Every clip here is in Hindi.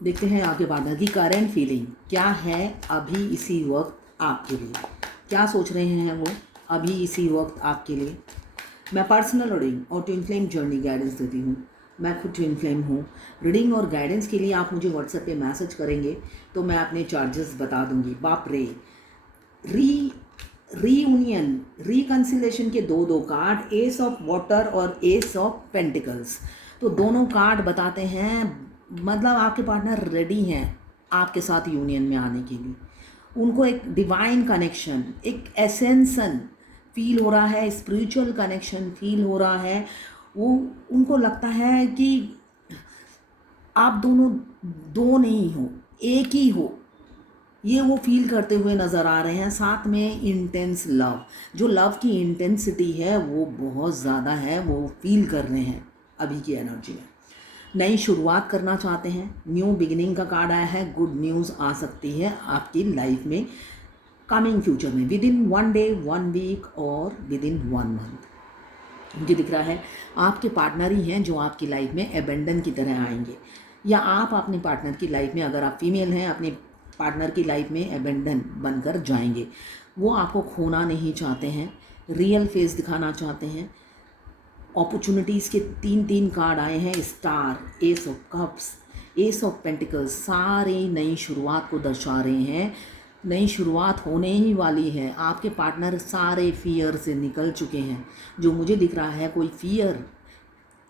देखते हैं आपके पार्टनर की करंट फीलिंग क्या है अभी इसी वक्त आपके लिए, क्या सोच रहे हैं वो अभी इसी वक्त आपके लिए। मैं पर्सनल रीडिंग और ट्विन फ्लेम जर्नी गाइडेंस देती हूँ। मैं खुद ट्विन फ्लेम हूँ। रीडिंग और गाइडेंस के लिए आप मुझे व्हाट्सएप पे मैसेज करेंगे तो मैं अपने चार्जेस बता दूंगी। बाप रे, रीयूनियन रिकन्सिलेशन के दो दो कार्ड, एस ऑफ वाटर और एस ऑफ पेंटिकल्स। तो दोनों कार्ड बताते हैं मतलब आपके पार्टनर रेडी हैं आपके साथ यूनियन में आने के लिए। उनको एक डिवाइन कनेक्शन, एक एसेंसन फील हो रहा है, स्पिरिचुअल कनेक्शन फील हो रहा है। वो उनको लगता है कि आप दोनों दो नहीं हो, एक ही हो, ये वो फील करते हुए नज़र आ रहे हैं। साथ में इंटेंस लव, जो लव की इंटेंसिटी है वो बहुत ज़्यादा है, वो फील कर रहे हैं अभी की एनर्जी में। नई शुरुआत करना चाहते हैं, न्यू बिगिनिंग का कार्ड आया है। गुड न्यूज़ आ सकती है आपकी लाइफ में कमिंग फ्यूचर में, विद इन 1 डे 1 वीक और विद इन 1 मंथ। मुझे दिख रहा है आपके पार्टनर ही हैं जो आपकी लाइफ में एबेंडन की तरह आएंगे, या आप अपने पार्टनर की लाइफ में, अगर आप फीमेल हैं, अपने पार्टनर की लाइफ में एबेंडन बनकर जाएंगे। वो आपको खोना नहीं चाहते हैं, रियल फेस दिखाना चाहते हैं। अपॉर्चुनिटीज़ के 3 कार्ड आए हैं, star, S of cups, S of pentacles. सारे नई शुरुआत को दर्शा रहे हैं। नई शुरुआत होने ही वाली है। आपके पार्टनर सारे फियर से निकल चुके हैं। जो मुझे दिख रहा है कोई फियर,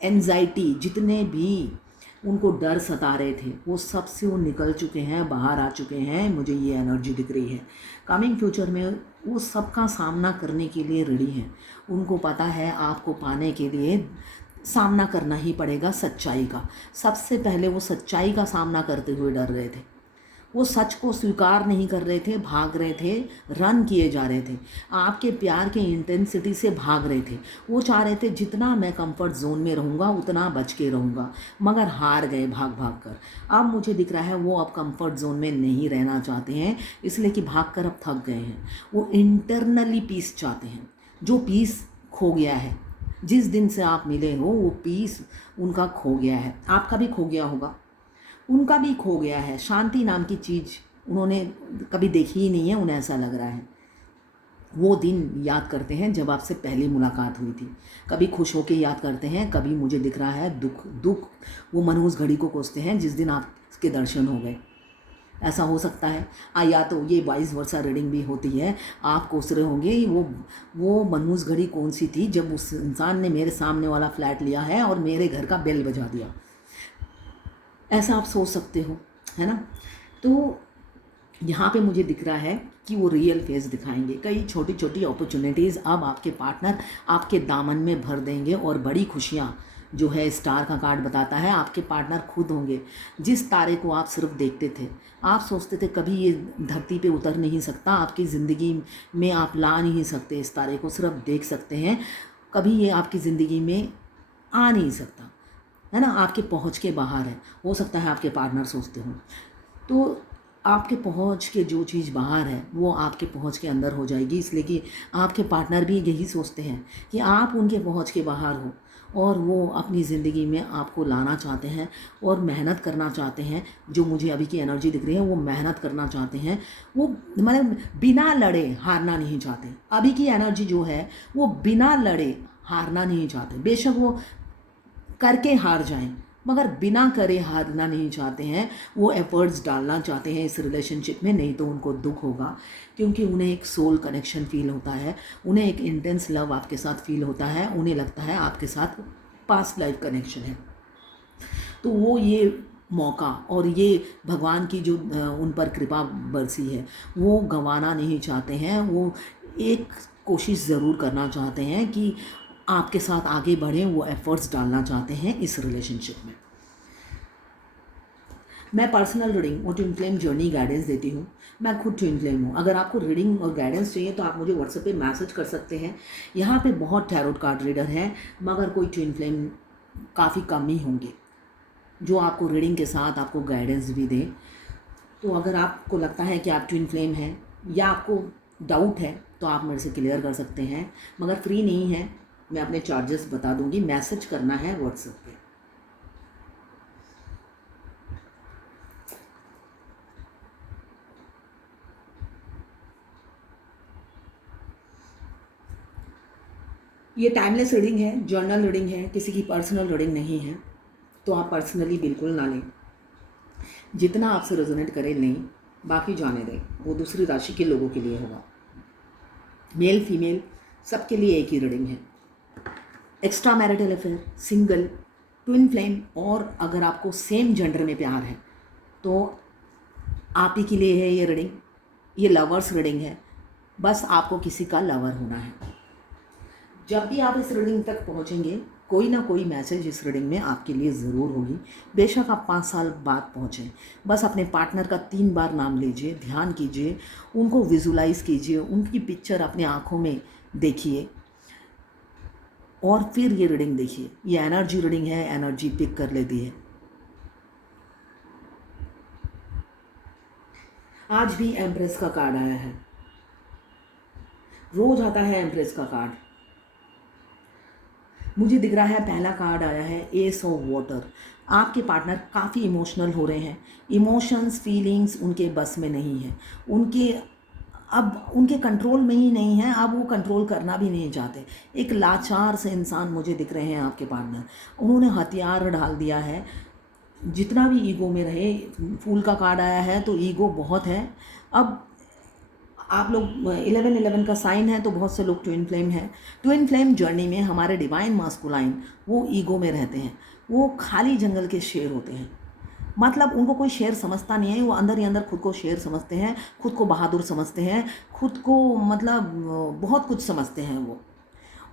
एंजाइटी, जितने भी उनको डर सता रहे थे वो सब से वो निकल चुके हैं, बाहर आ चुके हैं। मुझे ये एनर्जी दिख रही है। कमिंग फ्यूचर में वो सबका सामना करने के लिए रेडी हैं। उनको पता है आपको पाने के लिए सामना करना ही पड़ेगा सच्चाई का। सबसे पहले वो सच्चाई का सामना करते हुए डर रहे थे, वो सच को स्वीकार नहीं कर रहे थे, भाग रहे थे, रन किए जा रहे थे। आपके प्यार के इंटेंसिटी से भाग रहे थे। वो चाह रहे थे जितना मैं कंफर्ट जोन में रहूँगा उतना बच के रहूँगा, मगर हार गए भाग भाग कर। अब मुझे दिख रहा है वो अब कंफर्ट जोन में नहीं रहना चाहते हैं, इसलिए कि भाग कर अब थक गए हैं। वो इंटरनली पीस चाहते हैं, जो पीस खो गया है। जिस दिन से आप मिले हो वो पीस उनका खो गया है। आपका भी खो गया होगा, उनका भी खो गया है। शांति नाम की चीज़ उन्होंने कभी देखी ही नहीं है, उन्हें ऐसा लग रहा है। वो दिन याद करते हैं जब आपसे पहली मुलाकात हुई थी। कभी खुश होकर याद करते हैं, कभी मुझे दिख रहा है दुख वो मनहूस घड़ी को कोसते हैं जिस दिन आपके दर्शन हो गए। ऐसा हो सकता है। या तो ये 22 वर्षा रीडिंग भी होती है। आप कोस रहे होंगे वो मनहूस घड़ी कौन सी थी जब उस इंसान ने मेरे सामने वाला फ्लैट लिया है और मेरे घर का बेल बजा दिया। ऐसा आप सोच सकते हो, है ना। तो यहाँ पे मुझे दिख रहा है कि वो रियल फेस दिखाएंगे। कई छोटी छोटी अपॉर्चुनिटीज़ अब आपके पार्टनर आपके दामन में भर देंगे और बड़ी खुशियाँ, जो है स्टार का कार्ड बताता है, आपके पार्टनर खुद होंगे। जिस तारे को आप सिर्फ देखते थे, आप सोचते थे कभी ये धरती पे उतर नहीं सकता, आपकी ज़िंदगी में आप ला नहीं सकते, इस तारे को सिर्फ देख सकते हैं, कभी ये आपकी ज़िंदगी में आ नहीं सकता, है ना, आपके पहुंच के बाहर है। हो सकता है आपके पार्टनर सोचते हो। तो आपके पहुंच के जो चीज़ बाहर है वो आपके पहुंच के अंदर हो जाएगी, इसलिए कि आपके पार्टनर भी यही सोचते हैं कि आप उनके पहुंच के बाहर हो और वो अपनी ज़िंदगी में आपको लाना चाहते हैं और मेहनत करना चाहते हैं। जो मुझे अभी की एनर्जी दिख रही है वो मेहनत करना चाहते हैं। वो मतलब बिना लड़े हारना नहीं चाहते। अभी की एनर्जी जो है वो बिना लड़े हारना नहीं चाहते। बेशक वो करके हार जाएं, मगर बिना करे हारना नहीं चाहते हैं। वो एफर्ट्स डालना चाहते हैं इस रिलेशनशिप में, नहीं तो उनको दुख होगा, क्योंकि उन्हें एक सोल कनेक्शन फील होता है, उन्हें एक इंटेंस लव आपके साथ फील होता है, उन्हें लगता है आपके साथ पास्ट लाइफ कनेक्शन है। तो वो ये मौका और ये भगवान की जो उन पर कृपा बरसी है वो गंवाना नहीं चाहते हैं। वो एक कोशिश ज़रूर करना चाहते हैं कि आपके साथ आगे बढ़ें, वो एफर्ट्स डालना चाहते हैं इस रिलेशनशिप में। मैं पर्सनल रीडिंग और ट्विन फ्लेम जर्नी गाइडेंस देती हूँ। मैं खुद ट्विन फ्लेम हूँ। अगर आपको रीडिंग और गाइडेंस चाहिए तो आप मुझे व्हाट्सएप पे मैसेज कर सकते हैं। यहाँ पे बहुत टैरोट कार्ड रीडर हैं, मगर कोई ट्विन फ्लेम काफ़ी कम ही होंगे जो आपको रीडिंग के साथ आपको गाइडेंस भी दें। तो अगर आपको लगता है कि आप ट्विन फ्लेम हैं या आपको डाउट है तो आप मेरे से क्लियर कर सकते हैं, मगर फ्री नहीं है। मैं अपने चार्जेस बता दूंगी, मैसेज करना है व्हाट्सएप पे। ये टाइमलेस रीडिंग है, जर्नल रीडिंग है, किसी की पर्सनल रीडिंग नहीं है, तो आप पर्सनली बिल्कुल ना लें। जितना आपसे रेजोनेट करे लें, बाकी जाने दें, वो दूसरी राशि के लोगों के लिए होगा। मेल फीमेल सबके लिए एक ही रीडिंग है। Extra marital affair, single, twin flame, और अगर आपको सेम जेंडर में प्यार है तो आप ही के लिए है ये रीडिंग। ये लवर्स रीडिंग है, बस आपको किसी का लवर होना है। जब भी आप इस रीडिंग तक पहुंचेंगे, कोई ना कोई मैसेज इस रीडिंग में आपके लिए ज़रूर होगी। बेशक आप 5 साल बाद पहुँचें, बस अपने पार्टनर का 3 बार नाम लीजिए, ध्यान कीजिए, उनको विजुलाइज कीजिए, उनकी पिक्चर अपने आँखों में देखिए और फिर ये रीडिंग देखिए। ये एनर्जी रीडिंग है, एनर्जी पिक कर लेती है। आज भी एम्प्रेस का कार्ड आया है, रोज आता है एम्प्रेस का कार्ड। मुझे दिख रहा है पहला कार्ड आया है एस ऑफ वाटर। आपके पार्टनर काफ़ी इमोशनल हो रहे हैं, इमोशंस फीलिंग्स उनके बस में नहीं है, अब उनके कंट्रोल में ही नहीं है, अब वो कंट्रोल करना भी नहीं चाहते। एक लाचार से इंसान मुझे दिख रहे हैं आपके पार्टनर, उन्होंने हथियार डाल दिया है। जितना भी ईगो में रहे, फूल का कार्ड आया है तो ईगो बहुत है। अब आप लोग 11-11 का साइन है तो बहुत से लोग ट्विन फ्लेम है। ट्विन फ्लेम जर्नी में हमारे डिवाइन मास्कुलाइन वो ईगो में रहते हैं, वो खाली जंगल के शेर होते हैं। मतलब उनको कोई शेर समझता नहीं है, वो अंदर ही अंदर खुद को शेर समझते हैं, खुद को बहादुर समझते हैं, खुद को मतलब बहुत कुछ समझते हैं वो,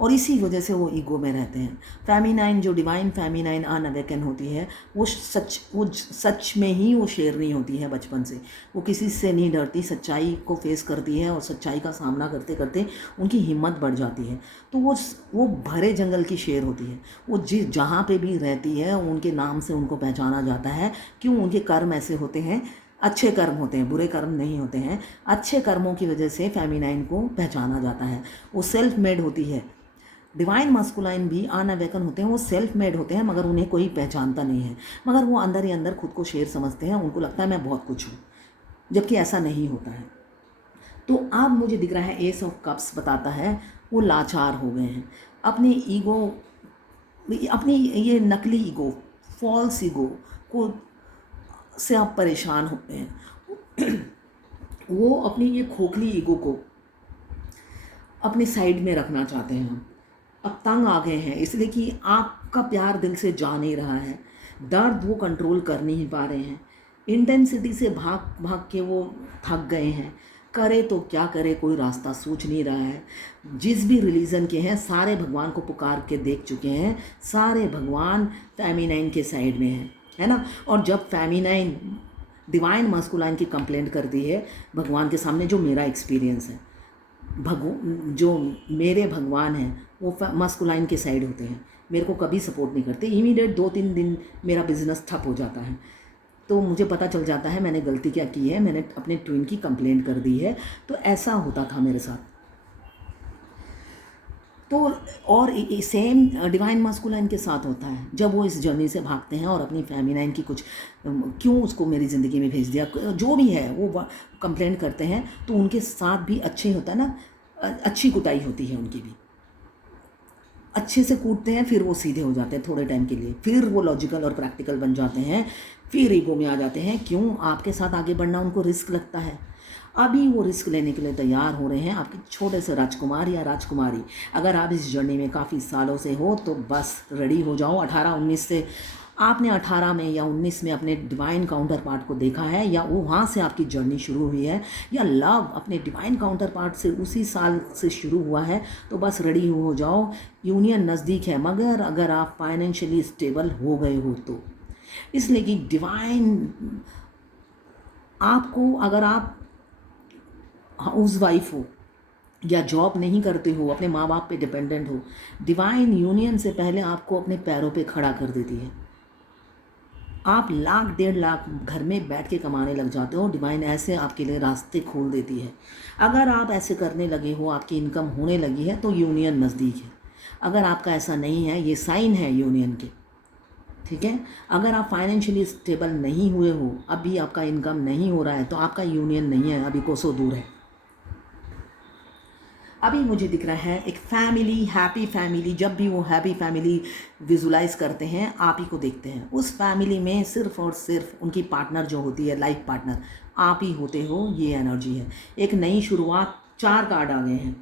और इसी वजह से वो ईगो में रहते हैं। फेमिनाइन, जो डिवाइन फेमिनाइन अनअवेकन होती है, वो सच में ही वो शेरनी होती है। बचपन से वो किसी से नहीं डरती, सच्चाई को फेस करती है और सच्चाई का सामना करते करते उनकी हिम्मत बढ़ जाती है। तो वो भरे जंगल की शेर होती है। वो जहाँ पे भी रहती है उनके नाम से उनको पहचाना जाता है। क्यों? उनके कर्म ऐसे होते हैं, अच्छे कर्म होते हैं, बुरे कर्म नहीं होते हैं। अच्छे कर्मों की वजह से फेमिनाइन को पहचाना जाता है। वो सेल्फ मेड होती है। डिवाइन मास्कुलाइन भी अनअवेकन होते हैं, वो सेल्फ मेड होते हैं, मगर उन्हें कोई पहचानता नहीं है, मगर वो अंदर ही अंदर खुद को शेर समझते हैं। उनको लगता है मैं बहुत कुछ हूँ, जबकि ऐसा नहीं होता है। तो अब मुझे दिख रहा है एस ऑफ कप्स बताता है वो लाचार हो गए हैं। अपनी ईगो, अपनी ये नकली ईगो, फॉल्स ईगो को से आप परेशान होते हैं। वो अपनी ये खोखली ईगो को अपने साइड में रखना चाहते हैं। अब तंग आ गए हैं इसलिए कि आपका प्यार दिल से जा नहीं रहा है, दर्द वो कंट्रोल कर नहीं पा रहे हैं, इंटेंसिटी से भाग भाग के वो थक गए हैं। करे तो क्या करे, कोई रास्ता सूझ नहीं रहा है। जिस भी रिलीजन के हैं सारे भगवान को पुकार के देख चुके हैं, सारे भगवान फेमिनाइन के साइड में है ना। और जब फेमिनाइन डिवाइन मास्कुलाइन की कंप्लेंट करती है भगवान के सामने, जो मेरा एक्सपीरियंस है, जो मेरे भगवान हैं वो मास्कुलाइन के साइड होते हैं, मेरे को कभी सपोर्ट नहीं करते। इमीडिएट 2-3 दिन मेरा बिजनेस ठप हो जाता है, तो मुझे पता चल जाता है मैंने गलती क्या की है, मैंने अपने ट्विन की कंप्लेंट कर दी है। तो ऐसा होता था मेरे साथ। तो और सेम डिवाइन मास्कुलाइन के साथ होता है, जब वो इस जर्नी से भागते हैं और अपनी फेमिनाइन की कुछ क्यों उसको मेरी ज़िंदगी में भेज दिया, जो भी है वो कंप्लेंट करते हैं, तो उनके साथ भी अच्छे होता है ना, अच्छी कुटाई होती है उनकी भी, अच्छे से कूटते हैं, फिर वो सीधे हो जाते हैं थोड़े टाइम के लिए, फिर वो लॉजिकल और प्रैक्टिकल बन जाते हैं, फिर ईगो में आ जाते हैं। क्यों? आपके साथ आगे बढ़ना उनको रिस्क लगता है। अभी वो रिस्क लेने के लिए तैयार हो रहे हैं, आपके छोटे से राजकुमार या राजकुमारी। अगर आप इस जर्नी में काफ़ी सालों से हो तो बस रेडी हो जाओ। 18-19 से आपने 18 में या 19 में अपने डिवाइन काउंटर पार्ट को देखा है, या वो वहाँ से आपकी जर्नी शुरू हुई है, या लव अपने डिवाइन काउंटर पार्ट से उसी साल से शुरू हुआ है, तो बस रेडी हो जाओ। यूनियन नज़दीक है, मगर अगर आप फाइनेंशियली स्टेबल हो गए हो तो। इसलिए कि डिवाइन आपको, अगर आप हाउस वाइफ हो या जॉब नहीं करते हो, अपने माँ बाप पे डिपेंडेंट हो, डिवाइन यूनियन से पहले आपको अपने पैरों पे खड़ा कर देती है। आप 1,00,000-1.5 लाख घर में बैठ के कमाने लग जाते हो, डिवाइन ऐसे आपके लिए रास्ते खोल देती है। अगर आप ऐसे करने लगे हो, आपकी इनकम होने लगी है, तो यूनियन नज़दीक है। अगर आपका ऐसा नहीं है, ये साइन है यूनियन के, ठीक है। अगर आप फाइनेंशियली स्टेबल नहीं हुए हो, अभी आपका इनकम नहीं हो रहा है, तो आपका यूनियन नहीं है, अभी कोसों दूर है। अभी मुझे दिख रहा है एक फैमिली, हैप्पी फैमिली। जब भी वो हैप्पी फैमिली विजुलाइज करते हैं, आप ही को देखते हैं। उस फैमिली में सिर्फ और सिर्फ उनकी पार्टनर जो होती है, लाइफ पार्टनर, आप ही होते हो। ये एनर्जी है। एक नई शुरुआत, 4 कार्ड आ गए हैं,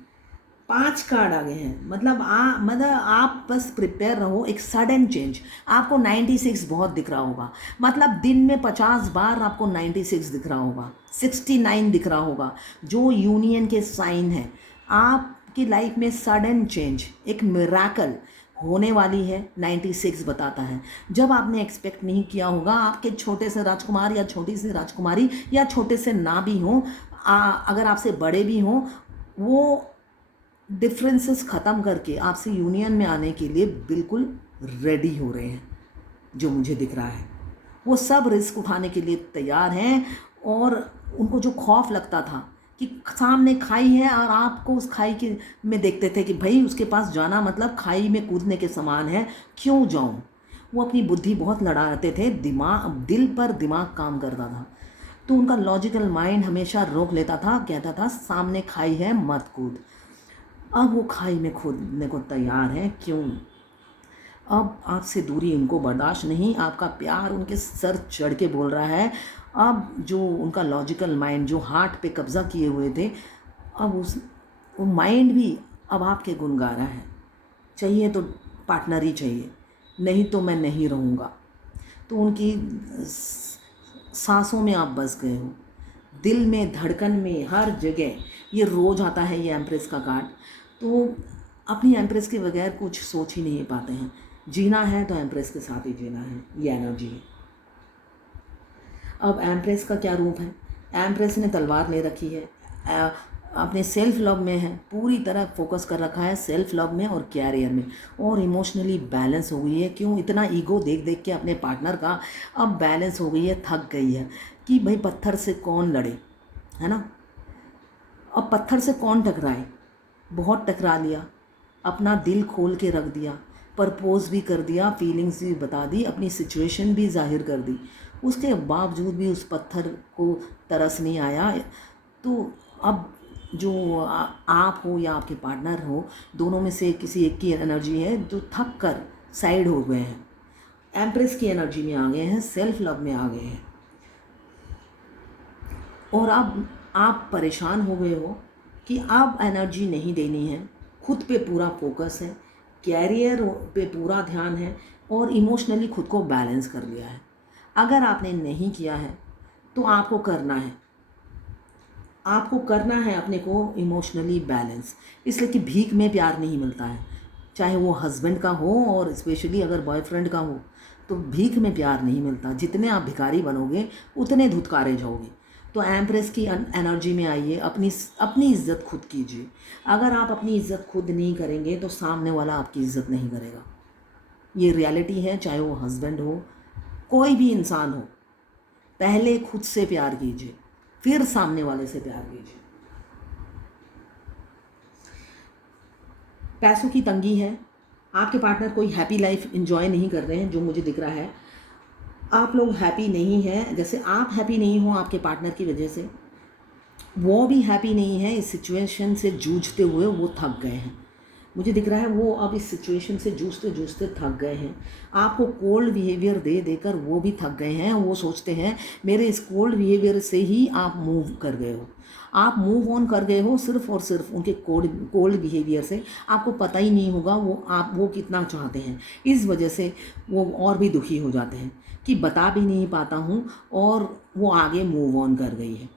5 कार्ड आ गए हैं। मतलब आप बस प्रिपेयर रहो। एक सडन चेंज। आपको 96 बहुत दिख रहा होगा। मतलब दिन में 50 बार आपको 96 दिख रहा होगा, 69 दिख रहा होगा, जो यूनियन के साइन है। आपकी लाइफ में सडन चेंज, एक मिराकल होने वाली है। 96 बताता है। जब आपने एक्सपेक्ट नहीं किया होगा, आपके छोटे से राजकुमार या छोटी सी राजकुमारी या छोटे से ना भी हों, अगर आपसे बड़े भी हों, वो डिफरेंसेस ख़त्म करके आपसे यूनियन में आने के लिए बिल्कुल रेडी हो रहे हैं। जो मुझे दिख रहा है, वो सब रिस्क उठाने के लिए तैयार हैं। और उनको जो खौफ लगता था कि सामने खाई है और आपको उस खाई के में देखते थे कि भाई उसके पास जाना मतलब खाई में कूदने के समान है, क्यों जाऊं। वो अपनी बुद्धि बहुत लड़ाते थे, दिल पर दिमाग काम करता था। तो उनका लॉजिकल माइंड हमेशा रोक लेता था, कहता था सामने खाई है, मत कूद। अब वो खाई में कूदने को तैयार है, क्यों। अब आपसे दूरी उनको बर्दाश्त नहीं, आपका प्यार उनके सर चढ़ के बोल रहा है। अब जो उनका लॉजिकल माइंड जो हार्ट पे कब्ज़ा किए हुए थे, अब वो माइंड भी अब आपके गुण गा रहा है। चाहिए तो पार्टनर ही चाहिए, नहीं तो मैं नहीं रहूँगा। तो उनकी सांसों में आप बस गए हो, दिल में, धड़कन में, हर जगह। ये रोज़ आता है ये एम्प्रेस का कार्ड। तो अपनी एम्प्रेस के बगैर कुछ सोच ही नहीं पाते हैं। जीना है तो एम्प्रेस के साथ ही जीना है, ये एनर्जी है। अब एम्प्रेस का क्या रूप है। एम्प्रेस ने तलवार ले रखी है, अपने सेल्फ लव में है, पूरी तरह फोकस कर रखा है सेल्फ लव में और कैरियर में, और इमोशनली बैलेंस हो गई है। क्यों, इतना ईगो देख देख के अपने पार्टनर का अब बैलेंस हो गई है, थक गई है कि भाई पत्थर से कौन लड़े, है ना। अब पत्थर से कौन टकराए, बहुत टकरा लिया, अपना दिल खोल के रख दिया, प्रपोज भी कर दिया, फीलिंग्स भी बता दी, अपनी सिचुएशन भी जाहिर कर दी। उसके बावजूद भी उस पत्थर को तरस नहीं आया। तो अब जो आप हो या आपके पार्टनर हो, दोनों में से किसी एक की एनर्जी है जो थक कर साइड हो गए हैं, एम्प्रेस की एनर्जी में आ गए हैं, सेल्फ लव में आ गए हैं। और अब आप परेशान हो गए हो कि अब एनर्जी नहीं देनी है, खुद पे पूरा फोकस है, कैरियर पे पूरा ध्यान है, और इमोशनली खुद को बैलेंस कर लिया है। अगर आपने नहीं किया है तो आपको करना है, आपको करना है अपने को इमोशनली बैलेंस। इसलिए कि भीख में प्यार नहीं मिलता है, चाहे वो हस्बैंड का हो और स्पेशली अगर बॉयफ्रेंड का हो, तो भीख में प्यार नहीं मिलता। जितने आप भिखारी बनोगे उतने धुतकारे जाओगे। तो एम्प्रेस की एनर्जी में आइए, अपनी इज्जत खुद कीजिए। अगर आप अपनी इज्जत खुद नहीं करेंगे तो सामने वाला आपकी इज्जत नहीं करेगा। ये रियलिटी है, चाहे वो हस्बैंड हो, कोई भी इंसान हो। पहले खुद से प्यार कीजिए, फिर सामने वाले से प्यार कीजिए। पैसों की तंगी है, आपके पार्टनर कोई हैप्पी लाइफ एंजॉय नहीं कर रहे हैं, जो मुझे दिख रहा है। आप लोग हैप्पी नहीं हैं, जैसे आप हैप्पी नहीं हो आपके पार्टनर की वजह से, वो भी हैप्पी नहीं है। इस सिचुएशन से जूझते हुए वो थक गए हैं। मुझे दिख रहा है वो अब इस सिचुएशन से जूझते जूझते थक गए हैं। आपको कोल्ड बिहेवियर दे देकर वो भी थक गए हैं। वो सोचते हैं मेरे इस कोल्ड बिहेवियर से ही आप मूव कर गए हो, आप मूव ऑन कर गए हो सिर्फ और सिर्फ उनके कोल्ड बिहेवियर से। आपको पता ही नहीं होगा वो कितना चाहते हैं। इस वजह से वो और भी दुखी हो जाते हैं कि बता भी नहीं पाता हूँ, और वो आगे मूव ऑन कर गई है।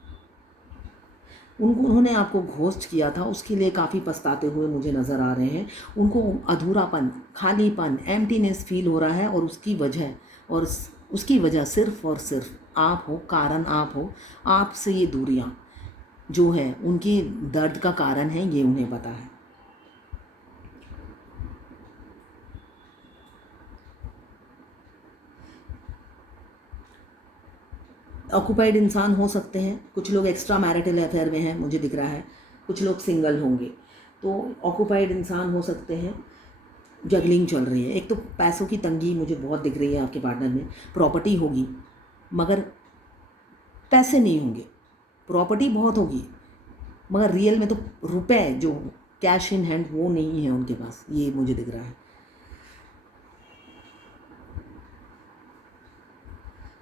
उन्होंने आपको घोस्ट किया था, उसके लिए काफ़ी पछताते हुए मुझे नज़र आ रहे हैं। उनको अधूरापन, खालीपन, एम्प्टीनेस फील हो रहा है, और उसकी वजह सिर्फ और सिर्फ आप हो, कारण आप हो। आपसे ये दूरियां जो है उनकी दर्द का कारण है, ये उन्हें पता है। ऑक्यूपाइड इंसान हो सकते हैं, कुछ लोग एक्स्ट्रा मैरिटल अफेयर में हैं, मुझे दिख रहा है, कुछ लोग सिंगल होंगे। तो ऑक्यूपाइड इंसान हो सकते हैं, जगलिंग चल रही है। एक तो पैसों की तंगी मुझे बहुत दिख रही है आपके पार्टनर में। प्रॉपर्टी होगी मगर पैसे नहीं होंगे, प्रॉपर्टी बहुत होगी मगर रियल में तो रुपए जो कैश इन हैंड वो नहीं है उनके पास, ये मुझे दिख रहा है।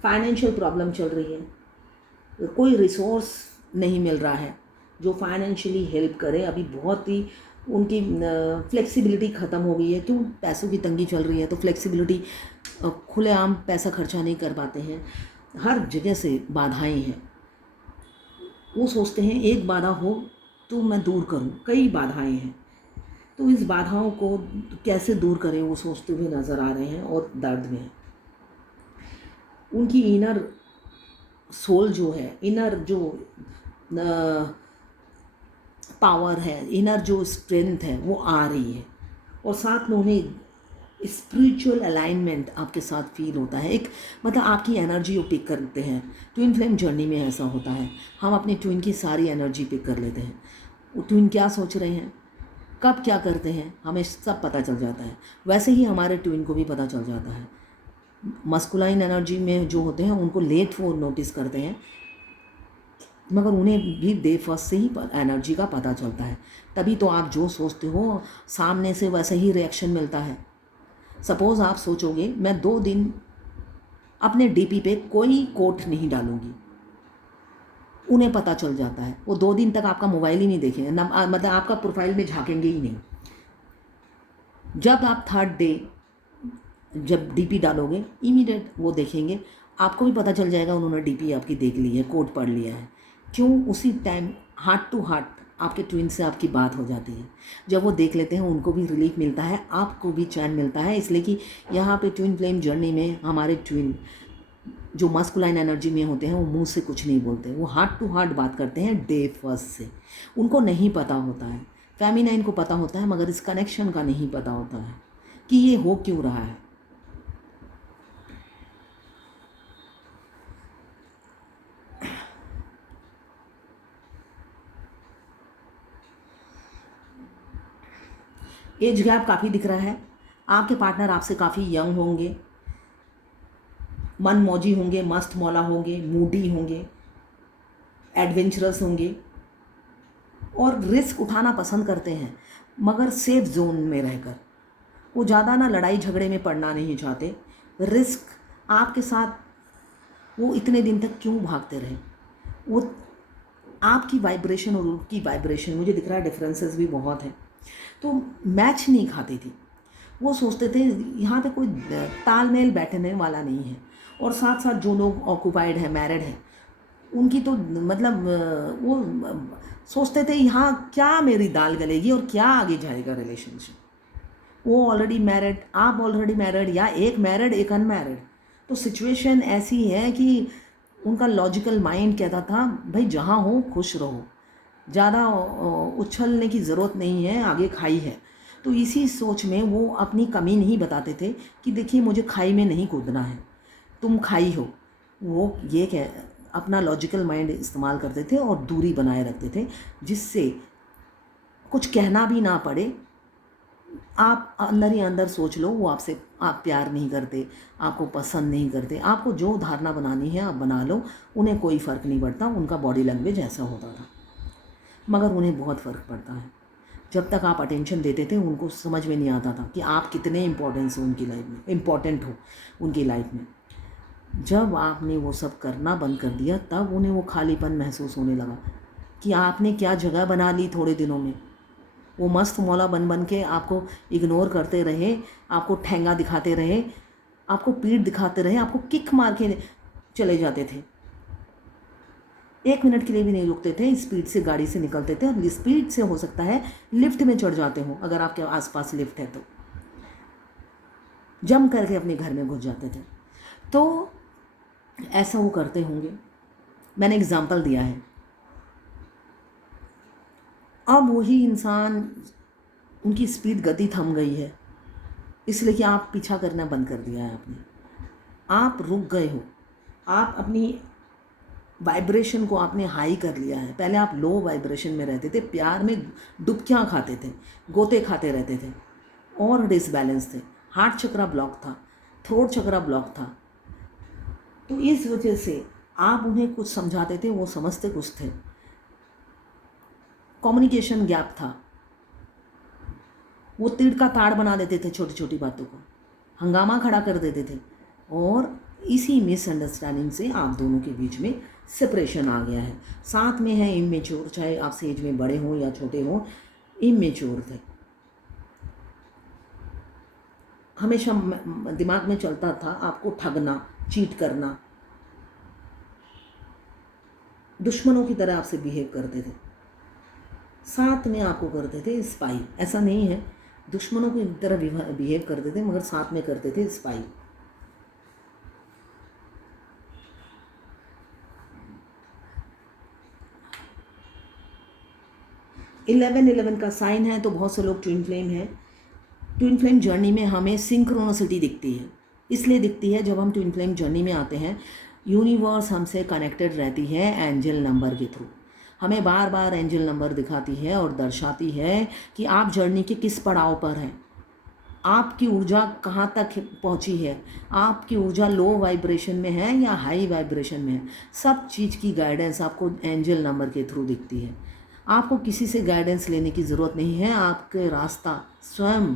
फाइनेंशियल प्रॉब्लम चल रही है, कोई रिसोर्स नहीं मिल रहा है जो फाइनेंशियली हेल्प करे। अभी बहुत ही उनकी फ्लेक्सिबिलिटी ख़त्म हो गई है। क्यों? पैसों की तंगी चल रही है, तो फ्लेक्सिबिलिटी, खुलेआम पैसा खर्चा नहीं कर पाते हैं, हर जगह से बाधाएं हैं। वो सोचते हैं एक बाधा हो तो मैं दूर करूं, कई बाधाएं हैं, तो इस बाधाओं को कैसे दूर करें वो सोचते हुए नज़र आ रहे हैं और दर्द में हैं। उनकी इनर सोल जो है, इनर जो पावर है, इनर जो स्ट्रेंथ है वो आ रही है, और साथ में उन्हें स्पिरिचुअल अलाइनमेंट आपके साथ फील होता है। एक मतलब आपकी एनर्जी वो पिक करते हैं। ट्विन फ्लेम जर्नी में ऐसा होता है, हम अपने ट्विन की सारी एनर्जी पिक कर लेते हैं। वो ट्विन क्या सोच रहे हैं, कब क्या करते हैं, हमें सब पता चल जाता है। वैसे ही हमारे ट्विन को भी पता चल जाता है। मस्कुलाइन एनर्जी में जो होते हैं उनको लेट वो नोटिस करते हैं, मगर उन्हें भी डे फर्स्ट से ही एनर्जी का पता चलता है। तभी तो आप जो सोचते हो सामने से वैसे ही रिएक्शन मिलता है। सपोज़ आप सोचोगे मैं 2 दिन अपने डीपी पे कोई कोट नहीं डालूंगी, उन्हें पता चल जाता है। वो 2 दिन तक आपका मोबाइल ही नहीं देखेंगे, मतलब आपका प्रोफाइल में झांकेंगे ही नहीं। जब आप 3rd डे जब डीपी डालोगे, इमीडिएट वो देखेंगे, आपको भी पता चल जाएगा उन्होंने डीपी आपकी देख ली है, कोड पढ़ लिया है। क्यों? उसी टाइम हार्ट टू हार्ट आपके ट्विन से आपकी बात हो जाती है। जब वो देख लेते हैं उनको भी रिलीफ मिलता है, आपको भी चैन मिलता है। इसलिए कि यहाँ पे ट्विन फ्लेम जर्नी में हमारे ट्विन जो मस्कुलाइन एनर्जी में होते हैं वो मुंह से कुछ नहीं बोलते, वो हार्ट टू हार्ट बात करते हैं डे फर्स्ट से। उनको नहीं पता होता है, फेमिनाइन को पता होता है, मगर इस कनेक्शन का नहीं पता होता है कि ये हो क्यों रहा है। एज गैप काफ़ी दिख रहा है। आपके पार्टनर आपसे काफ़ी यंग होंगे, मन मौजी होंगे, मस्त मौला होंगे, मूडी होंगे, एडवेंचरस होंगे और रिस्क उठाना पसंद करते हैं, मगर सेफ जोन में रहकर। वो ज़्यादा ना लड़ाई झगड़े में पड़ना नहीं चाहते। रिस्क आपके साथ वो इतने दिन तक क्यों भागते रहे? वो आपकी वाइब्रेशन और उनकी वाइब्रेशन, मुझे दिख रहा है डिफरेंसेस भी बहुत हैं, तो मैच नहीं खाती थी। वो सोचते थे यहाँ पे कोई तालमेल बैठने वाला नहीं है। और साथ साथ जो लोग ऑक्यूपाइड हैं, मैरिड हैं, उनकी तो मतलब वो सोचते थे यहाँ क्या मेरी दाल गलेगी और क्या आगे जाएगा रिलेशनशिप। वो ऑलरेडी मैरिड, आप ऑलरेडी मैरिड, या एक मैरिड एक अनमैरिड, तो सिचुएशन ऐसी है कि उनका लॉजिकल माइंड कहता था भाई जहाँ हो खुश रहो, ज़्यादा उछलने की ज़रूरत नहीं है, आगे खाई है। तो इसी सोच में वो अपनी कमी नहीं बताते थे कि देखिए मुझे खाई में नहीं कूदना है, तुम खाई हो। वो ये कह अपना लॉजिकल माइंड इस्तेमाल करते थे और दूरी बनाए रखते थे, जिससे कुछ कहना भी ना पड़े। आप अंदर ही अंदर सोच लो वो आपसे आप प्यार नहीं करते, आपको पसंद नहीं करते, आपको जो धारणा बनानी है आप बना लो, उन्हें कोई फ़र्क नहीं पड़ता। उनका बॉडी लैंग्वेज ऐसा होता था, मगर उन्हें बहुत फ़र्क पड़ता है। जब तक आप अटेंशन देते थे उनको समझ में नहीं आता था कि आप कितने इम्पोर्टेंस हो उनकी लाइफ में, इम्पोर्टेंट हो उनकी लाइफ में। जब आपने वो सब करना बंद कर दिया तब उन्हें वो खालीपन महसूस होने लगा कि आपने क्या जगह बना ली थोड़े दिनों में। वो मस्त मौला बन बन के आपको इग्नोर करते रहे, आपको ठेंगा दिखाते रहे, आपको पीठ दिखाते रहे, आपको किक मार के चले जाते थे। 1 मिनट के लिए भी नहीं रुकते थे, स्पीड से गाड़ी से निकलते थे, और स्पीड से हो सकता है लिफ्ट में चढ़ जाते हो, अगर आपके आसपास लिफ्ट है तो जम करके अपने घर में घुस जाते थे। तो ऐसा वो करते होंगे, मैंने एग्जाम्पल दिया है। अब वही इंसान, उनकी स्पीड गति थम गई है, इसलिए कि आप पीछा करना बंद कर दिया है आपने, आप रुक गए हो, आप अपनी वाइब्रेशन को आपने हाई कर लिया है। पहले आप लो वाइब्रेशन में रहते थे, प्यार में डुबकियाँ खाते थे, गोते खाते रहते थे और डिसबैलेंस थे, हार्ट चक्रा ब्लॉक था, थ्रोट चक्रा ब्लॉक था। तो इस वजह से आप उन्हें कुछ समझाते थे, वो समझते कुछ थे, कम्युनिकेशन गैप था, वो तीड़ का ताड़ बना देते थे छोटी छोटी बातों को, हंगामा खड़ा कर देते थे, और इसी मिसअंडरस्टैंडिंग से आप दोनों के बीच में सेपरेशन आ गया है। साथ में है इमेच्योर, चाहे आपसे एज में बड़े हों या छोटे हों, इमेच्योर थे। हमेशा दिमाग में चलता था आपको ठगना, चीट करना, दुश्मनों की तरह आपसे बिहेव करते थे, साथ में आपको करते थे स्पाई। ऐसा नहीं है, दुश्मनों की तरह बिहेव करते थे मगर साथ में करते थे स्पाई। 11-11 का साइन है, तो बहुत से लोग ट्विन फ्लेम हैं। ट्विन फ्लेम जर्नी में हमें सिंक्रोनिसिटी दिखती है, इसलिए दिखती है जब हम ट्विन फ्लेम जर्नी में आते हैं, यूनिवर्स हमसे कनेक्टेड रहती है एंजल नंबर के थ्रू। हमें बार बार एंजल नंबर दिखाती है और दर्शाती है कि आप जर्नी के किस पड़ाव पर हैं, आपकी ऊर्जा कहाँ तक पहुँची है, आपकी ऊर्जा लो वाइब्रेशन में है या हाई वाइब्रेशन में है। सब चीज़ की गाइडेंस आपको एंजल नंबर के थ्रू दिखती है। आपको किसी से गाइडेंस लेने की ज़रूरत नहीं है, आपके रास्ता स्वयं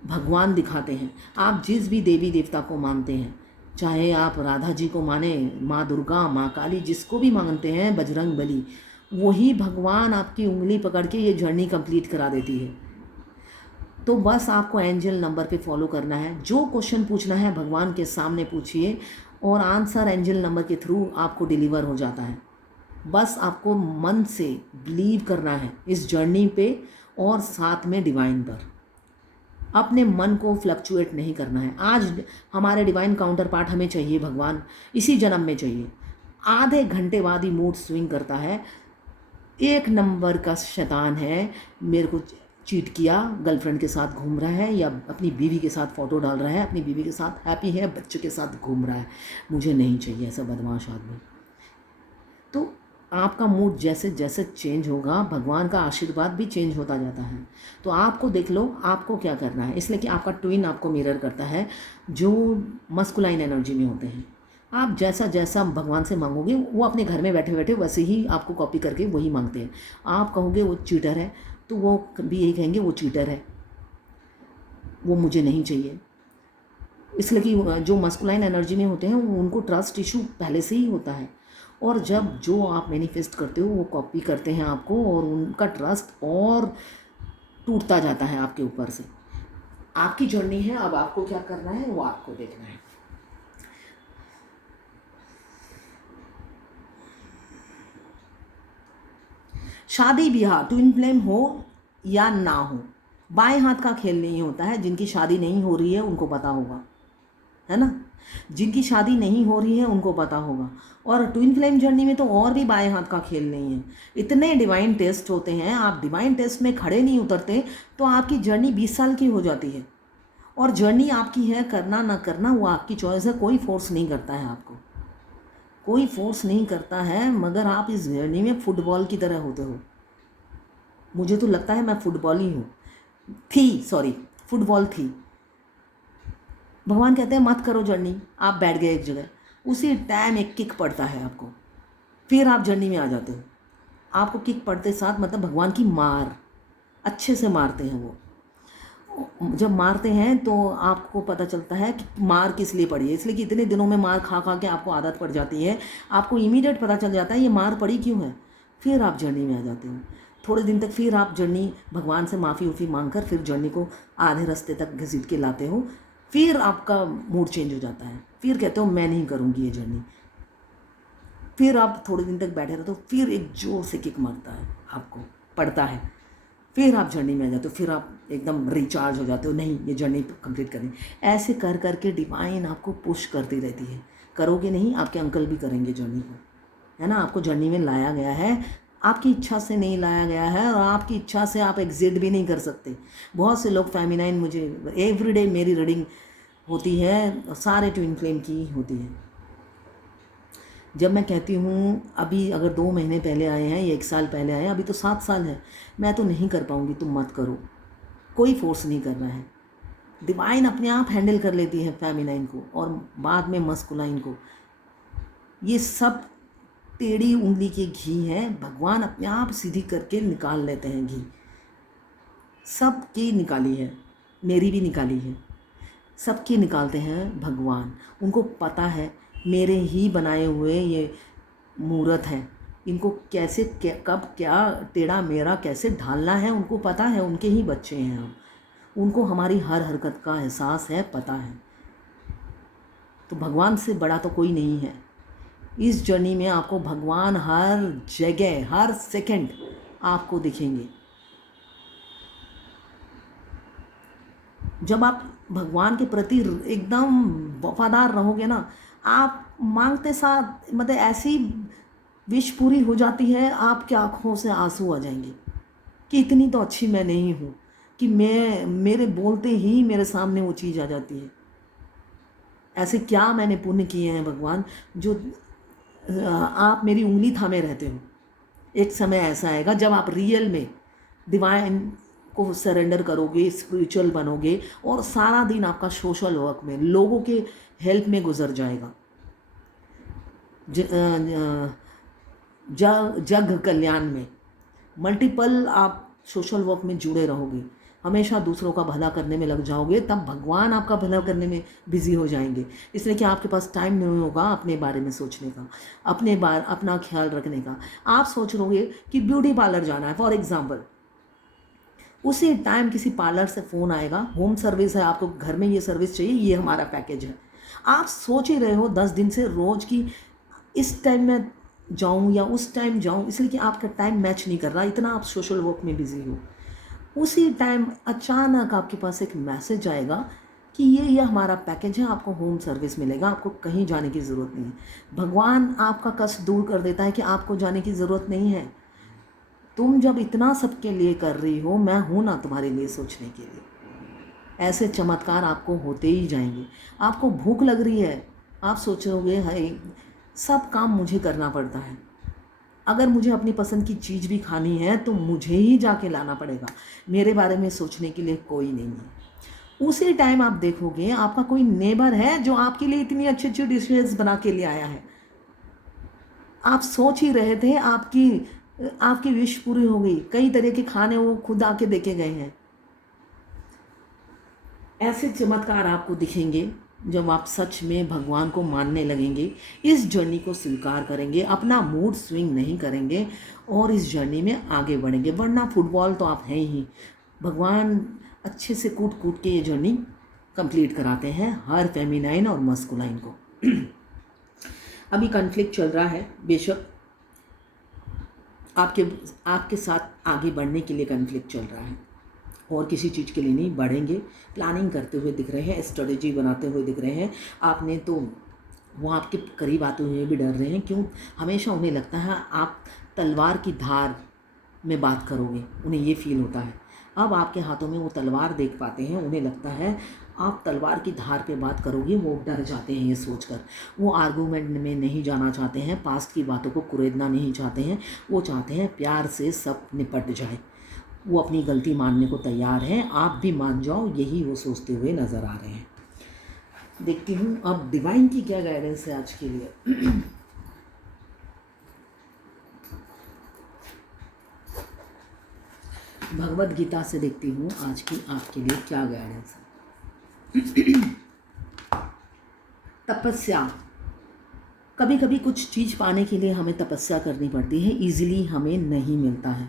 भगवान दिखाते हैं। आप जिस भी देवी देवता को मानते हैं, चाहे आप राधा जी को माने, माँ दुर्गा, माँ काली, जिसको भी मानते हैं, बजरंग बली, वही भगवान आपकी उंगली पकड़ के ये जर्नी कंप्लीट करा देती है। तो बस आपको एंजल नंबर पे फॉलो करना है। जो क्वेश्चन पूछना है भगवान के सामने पूछिए और आंसर एंजल नंबर के थ्रू आपको डिलीवर हो जाता है। बस आपको मन से बिलीव करना है इस जर्नी पे और साथ में डिवाइन पर। अपने मन को फ्लक्चुएट नहीं करना है। आज हमारे डिवाइन काउंटर पार्ट हमें चाहिए, भगवान इसी जन्म में चाहिए। आधे घंटे बाद ही मूड स्विंग करता है, 1 नंबर का शैतान है, मेरे को चीट किया, गर्लफ्रेंड के साथ घूम रहा है या अपनी बीवी के साथ फ़ोटो डाल रहा है, अपनी बीवी के साथ हैप्पी है, बच्चों के साथ घूम रहा है, मुझे नहीं चाहिए ऐसा बदमाश आदमी। तो आपका मूड जैसे जैसे चेंज होगा, भगवान का आशीर्वाद भी चेंज होता जाता है। तो आपको देख लो आपको क्या करना है, इसलिए कि आपका ट्विन आपको मिरर करता है जो मस्कुलाइन एनर्जी में होते हैं। आप जैसा जैसा भगवान से मांगोगे, वो अपने घर में बैठे बैठे वैसे ही आपको कॉपी करके वही मांगते हैं। आप कहोगे वो चीटर है, तो वो भी यही कहेंगे वो चीटर है, वो मुझे नहीं चाहिए। इसलिए कि जो मस्कुलाइन एनर्जी में होते हैं उनको ट्रस्ट इशू पहले से ही होता है, और जब जो आप मैनिफेस्ट करते हो वो कॉपी करते हैं आपको, और उनका ट्रस्ट और टूटता जाता है आपके ऊपर से। आपकी जर्नी है, अब आपको क्या करना है वो आपको देखना है। शादी ब्याह ट्विन फ्लेम हो या ना हो, बाएं हाथ का खेल नहीं होता है। जिनकी शादी नहीं हो रही है उनको पता होगा, है ना, जिनकी शादी नहीं हो रही है उनको पता होगा। और ट्विन फ्लेम जर्नी में तो और भी बाएं हाथ का खेल नहीं है। इतने डिवाइन टेस्ट होते हैं, आप डिवाइन टेस्ट में खड़े नहीं उतरते तो आपकी जर्नी 20 साल की हो जाती है। और जर्नी आपकी है, करना ना करना वो आपकी चॉइस है, कोई फोर्स नहीं करता है आपको, कोई फोर्स नहीं करता है। मगर आप इस जर्नी में फुटबॉल की तरह होते हो। मुझे तो लगता है मैं फुटबॉल ही हूँ, फुटबॉल थी। भगवान कहते हैं मत करो जर्नी, आप बैठ गए एक जगह, उसी टाइम एक किक पड़ता है आपको, फिर आप जर्नी में आ जाते हो। आपको किक पड़ते साथ मतलब भगवान की मार, अच्छे से मारते हैं वो। जब मारते हैं तो आपको पता चलता है कि मार किस लिए पड़ी है, इसलिए कि इतने दिनों में मार खा खा के आपको आदत पड़ जाती है, आपको इमीडिएट पता चल जाता है ये मार पड़ी क्यों है। फिर आप जर्नी में आ जाते हो। थोड़े दिन तक फिर आप जर्नी भगवान से माफ़ी उफ़ी मांग कर फिर जर्नी को आधे रास्ते तक घसीट के लाते हो। फिर आपका मूड चेंज हो जाता है, फिर कहते हो मैं नहीं करूँगी ये जर्नी। फिर आप थोड़े दिन तक बैठे रहते हो, फिर एक जोर से किक मारता है आपको, पड़ता है, फिर आप जर्नी में आ जाते हो, फिर आप एकदम रिचार्ज हो जाते हो, नहीं ये जर्नी कंप्लीट करनी। ऐसे कर करके डिवाइन आपको पुश करती रहती है। करोगे नहीं, आपके अंकल भी करेंगे जर्नी को, है ना। आपको जर्नी में लाया गया है, आपकी इच्छा से नहीं लाया गया है, और आपकी इच्छा से आप एग्जिट भी नहीं कर सकते। बहुत से लोग फेमिनाइन, मुझे एवरीडे मेरी रीडिंग होती है, सारे ट्विन फ्लेम की होती है। जब मैं कहती हूँ अभी अगर 2 महीने पहले आए हैं या 1 साल पहले आए हैं, अभी तो 7 साल है, मैं तो नहीं कर पाऊँगी, तुम मत करो, कोई फोर्स नहीं कर रहा है। डिवाइन अपने आप हैंडल कर लेती है फेमिनाइन को और बाद में मस्कुलाइन को। ये सब टेढ़ी उंगली के घी है, भगवान अपने आप सीधी करके निकाल लेते हैं घी। सबकी निकाली है, मेरी भी निकाली है, सबकी निकालते हैं भगवान। उनको पता है मेरे ही बनाए हुए ये मूर्त है, इनको कैसे कब क्या टेढ़ा मेढ़ा कैसे ढालना है उनको पता है, उनके ही बच्चे हैं हम, उनको हमारी हर हरकत का एहसास है, पता है। तो भगवान से बड़ा तो कोई नहीं है। इस जर्नी में आपको भगवान हर जगह हर सेकंड आपको दिखेंगे। जब आप भगवान के प्रति एकदम वफादार रहोगे ना, आप मांगते साथ मतलब ऐसी विश पूरी हो जाती है, आपकी आँखों से आंसू आ जाएंगे कि इतनी तो अच्छी मैं नहीं हूँ कि मेरे बोलते ही मेरे सामने वो चीज़ आ जाती है। ऐसे क्या मैंने पुण्य किए हैं भगवान जो आप मेरी उंगली थामे रहते हो। एक समय ऐसा आएगा जब आप रियल में डिवाइन को सरेंडर करोगे, स्पिरिचुअल बनोगे और सारा दिन आपका सोशल वर्क में लोगों के हेल्प में गुजर जाएगा। जग कल्याण में मल्टीपल आप सोशल वर्क में जुड़े रहोगे, हमेशा दूसरों का भला करने में लग जाओगे, तब भगवान आपका भला करने में बिजी हो जाएंगे। इसलिए कि आपके पास टाइम नहीं होगा अपने बारे में सोचने का, अपना ख्याल रखने का। आप सोच रहोगे कि ब्यूटी पार्लर जाना है फॉर एग्जाम्पल, उसी टाइम किसी पार्लर से फ़ोन आएगा, होम सर्विस है, आपको घर में ये सर्विस चाहिए, ये हमारा पैकेज है। आप सोच ही रहे हो 10 दिन से रोज़ की इस टाइम में जाऊं या उस टाइम जाऊं, इसलिए कि आपका टाइम मैच नहीं कर रहा, इतना आप सोशल वर्क में बिजी हो। उसी टाइम अचानक आपके पास एक मैसेज आएगा कि ये हमारा पैकेज है, आपको होम सर्विस मिलेगा, आपको कहीं जाने की ज़रूरत नहीं है। भगवान आपका कष्ट दूर कर देता है कि आपको जाने की ज़रूरत नहीं है। तुम जब इतना सबके लिए कर रही हो, मैं हूँ ना तुम्हारे लिए सोचने के लिए। ऐसे चमत्कार आपको होते ही जाएंगे। आपको भूख लग रही है, आप सोचोगे हाय सब काम मुझे करना पड़ता है, अगर मुझे अपनी पसंद की चीज़ भी खानी है तो मुझे ही जाके लाना पड़ेगा, मेरे बारे में सोचने के लिए कोई नहीं है। उसी टाइम आप देखोगे आपका कोई नेबर है जो आपके लिए इतनी अच्छी अच्छी डिशेस बना के ले आया है। आप सोच ही रहे थे, आपकी विश पूरी हो गई। कई तरह के खाने वो खुद आके देके गए हैं। ऐसे चमत्कार आपको दिखेंगे जब आप सच में भगवान को मानने लगेंगे, इस जर्नी को स्वीकार करेंगे, अपना मूड स्विंग नहीं करेंगे और इस जर्नी में आगे बढ़ेंगे। वरना फुटबॉल तो आप हैं ही, भगवान अच्छे से कूट कूट के ये जर्नी कंप्लीट कराते हैं हर फेमिनाइन और मस्कुलाइन को। अभी कॉन्फ्लिक्ट चल रहा है, बेशक आपके साथ आगे बढ़ने के लिए कॉन्फ्लिक्ट चल रहा है और किसी चीज़ के लिए नहीं, बढ़ेंगे। प्लानिंग करते हुए दिख रहे हैं, स्ट्रेटजी बनाते हुए दिख रहे हैं। आपने तो वो आपके करीब आते हुए भी डर रहे हैं। क्यों? हमेशा उन्हें लगता है आप तलवार की धार में बात करोगे, उन्हें ये फील होता है। अब आपके हाथों में वो तलवार देख पाते हैं, उन्हें लगता है आप तलवार की धार पे बात करोगे, वो डर जाते हैं ये सोचकर। वो आर्गूमेंट में नहीं जाना चाहते हैं, पास्ट की बातों को कुरेदना नहीं चाहते हैं, वो चाहते हैं प्यार से सब निपट जाए। वो अपनी गलती मानने को तैयार हैं, आप भी मान जाओ, यही वो सोचते हुए नज़र आ रहे हैं। देखती हूँ अब डिवाइन की क्या गाइडेंस है आज के लिए। भगवत गीता से देखती हूँ आज की आपके लिए क्या गाइडेंस है। तपस्या, कभी कभी कुछ चीज़ पाने के लिए हमें तपस्या करनी पड़ती है, इजीली हमें नहीं मिलता है।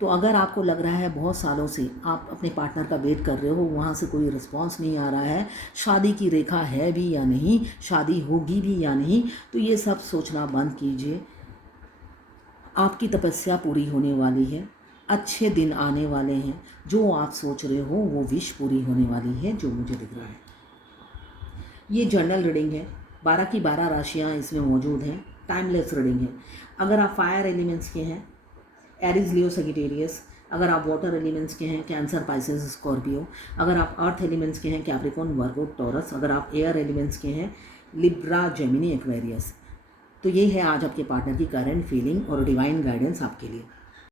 तो अगर आपको लग रहा है बहुत सालों से आप अपने पार्टनर का वेट कर रहे हो, वहाँ से कोई रिस्पांस नहीं आ रहा है, शादी की रेखा है भी या नहीं, शादी होगी भी या नहीं, तो ये सब सोचना बंद कीजिए। आपकी तपस्या पूरी होने वाली है, अच्छे दिन आने वाले हैं, जो आप सोच रहे हो वो विश पूरी होने वाली है, जो मुझे दिख रहा है। ये जर्नल रीडिंग है, 12 की 12 राशियाँ इसमें मौजूद हैं, टाइमलेस रीडिंग है। अगर आप फायर एलिमेंट्स के हैं, एरीज, लियो, सगिटेरियस। अगर आप वाटर एलिमेंट्स के हैं, कैंसर, पाइसेस, स्कॉर्पियो। अगर आप अर्थ एलिमेंट्स के हैं, कैप्रिकॉर्न, वर्गो, टॉरस। अगर आप एयर एलिमेंट्स के हैं, लिब्रा, जेमिनी, एक्वेरियस। तो ये है आज आपके पार्टनर की करंट फीलिंग और डिवाइन गाइडेंस आपके लिए।